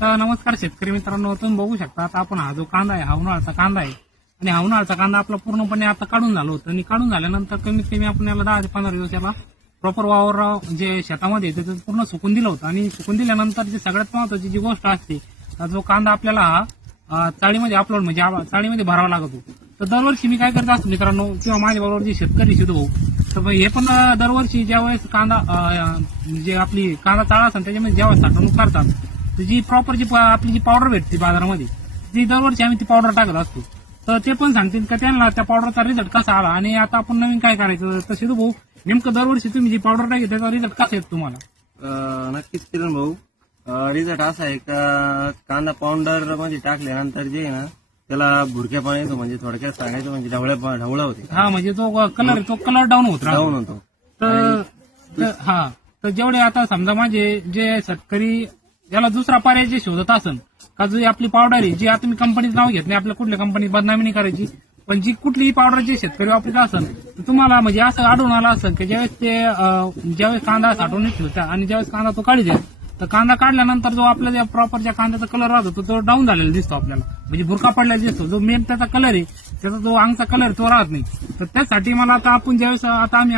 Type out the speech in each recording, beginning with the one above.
तर नमस्कार शेतकरी मित्रांनो, तुम्ही बघू शकता आता आपण हा जो कांदा आहे हा उन्हाळ्याचा कांदा आहे आणि हा उन्हाळ्याचा कांदा आपला पूर्णपणे आता काढून झालो होतं आणि काढून झाल्यानंतर कमीत कमी आपण याला 10 ते 15 दिवस याला प्रॉपर वावर जे शेतामध्ये आहे त्याचं पूर्ण सुकून दिलं होतं आणि सुकून दिल्यानंतर जी सगळ्यात महत्वाची जी गोष्ट असते जो कांदा आपल्याला हा चाळीमध्ये अपलोड म्हणजे चाळीमध्ये भरावा लागतो. तर दरवर्षी मी काय करत असतो मित्रांनो किंवा माझ्याबरोबर जे शेतकरी सिद्धू भाऊ तर हे पण दरवर्षी ज्यावेळेस कांदा जे आपली कांदा चाळा असतात त्याच्यामध्ये ज्यावेळेस साठवणूक करतात तर जी प्रॉपर जी आपली जी पावडर भेटते बाजारामध्ये ती दरवर्षी आम्ही ती पावडर टाकत असतो. तर ते पण सांगतील का त्यांना त्या पावडरचा रिझल्ट कसा आला आणि आता आपण नवीन काय करायचं. तर सिद्धू भाऊ नेमकं दरवर्षी तुम्ही जी पावडर टाकली त्याचा रिझल्ट कसा येतो तुम्हाला? नक्कीच किरण भाऊ, रिझल्ट असा आहे का कांदा पावडर मध्ये टाकल्यानंतर जे आहे ना त्याला भुरक्या पाणी येतो, म्हणजे थोडक्यात सांगायचं म्हणजे ढवळा होते. हा म्हणजे तो कलर डाऊन होत राहतो. डाऊन होतो. तर जेवढे आता समजा माझे जे शेतकरी याला दुसरा पर्याय जे शोधत असन का जी आपली पावडर आहे जी आता मी कंपनीचं नाव घेत नाही, आपल्या कुठल्या कंपनीत बदनामी नाही करायची, पण जी कुठलीही पावडर जे शेतकरी वापरत असेल तर तुम्हाला म्हणजे असं आढळून आलं असेल की ज्यावेळेस कांदा साठवून ठेवता आणि ज्यावेळेस कांदा तो काढी द्या तर कांदा काढल्यानंतर जो आपल्या प्रॉपर ज्या कांद्याचा कलर राहतो तो डाऊन झालेला दिसतो आपल्याला, म्हणजे भुरका पडलेला दिसतो. जो मेन त्याचा कलर आहे त्याचा जो अंगचा कलर तो राहत नाही. तर त्यासाठी मला आता आपण ज्यावेळेस आम्ही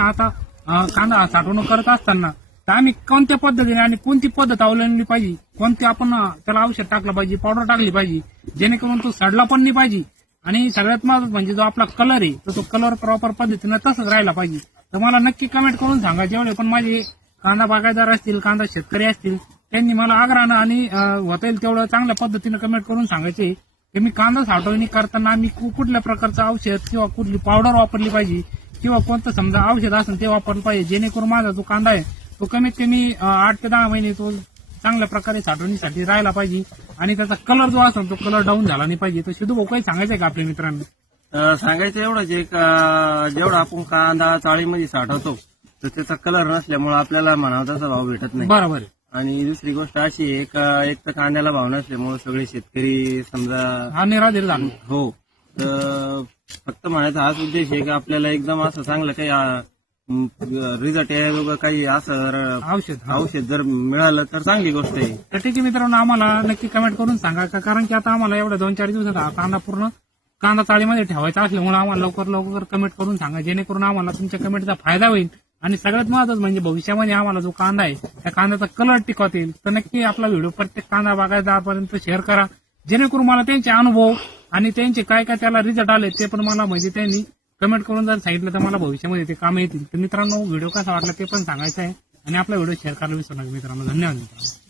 कांदा साठवणूक करत असताना तर आम्ही कोणत्या पद्धतीने आणि कोणती पद्धत अवलंबली पाहिजे, कोणती आपण त्याला औषध टाकलं पाहिजे, पावडर टाकली पाहिजे जेणेकरून तो सडला पण नाही पाहिजे आणि सगळ्यात महत्त्वाचं म्हणजे जो आपला कलर आहे तो कलर प्रॉपर पद्धतीने तसंच राहिला पाहिजे. तर मला नक्की कमेंट करून सांगा जेवढे पण माझे कांदा बागायतदार असतील, कांदा शेतकरी असतील त्यांनी मला आग्रहानं आणि होता येईल तेवढं चांगल्या पद्धतीने कमेंट करून सांगायचे की मी कांदा साठवणी करताना मी कुठल्या प्रकारचं औषध किंवा कुठली पावडर वापरली पाहिजे किंवा कोणतं समजा औषध असेल ते वापरलं पाहिजे जेणेकरून माझा जो कांदा आहे तो कमीत कमी 8 ते 10 महिने तो चांगल्या प्रकारे साठवणीसाठी राहायला पाहिजे आणि त्याचा कलर जो असेल तो कलर डाऊन झाला नाही पाहिजे. तर सिद्धू भाऊ काही सांगायचंय का आपल्या मित्रांना? सांगायचं एवढंच आहे का जेवढा आपण कांदा चाळीमध्ये साठवतो तर त्याचा कलर नसल्यामुळे आपल्याला म्हणावा तसा भाव भेटत नाही. बरोबर आहे. आणि दुसरी गोष्ट अशी आहे का एक तर कांद्याला भाव नसल्यामुळे सगळे शेतकरी समजा हा निराधार झाला. हो, तर फक्त म्हणायचा हाच उद्देश आहे की आपल्याला एकदम असं चांगलं काही रिझल्ट आहे काही असं औषध जर मिळालं तर चांगली गोष्ट आहे. तर ठीक आहे मित्रांनो, आम्हाला नक्की कमेंट करून सांगा का, कारण की आता आम्हाला एवढ्या 2-4 दिवसात हा कांदा पूर्ण कांदा चाळीमध्ये ठेवायचा असल्यामुळे आम्हाला लवकर कमेंट करून सांगा जेणेकरून आम्हाला तुमच्या कमेंटचा फायदा होईल आणि सगळ्यात महत्त्वाचं म्हणजे भविष्यामध्ये आम्हाला जो कांदा आहे त्या कांद्याचा कलर टिकवता येईल. तर नक्की आपला व्हिडिओ प्रत्येक कांदा बागायतदारापर्यंत शेअर करा जेणेकरून मला त्यांचे अनुभव आणि त्यांचे काय त्याला रिझल्ट आले ते पण मला म्हणजे त्यांनी कमेंट करून जर सांगितलं तर मला भविष्यामध्ये ते काम येतील. तर मित्रांनो व्हिडिओ कसा वाटला ते पण सांगायचं आहे आणि आपला व्हिडिओ शेअर करायला विसरू नका मित्रांनो. धन्यवाद मित्रांनो.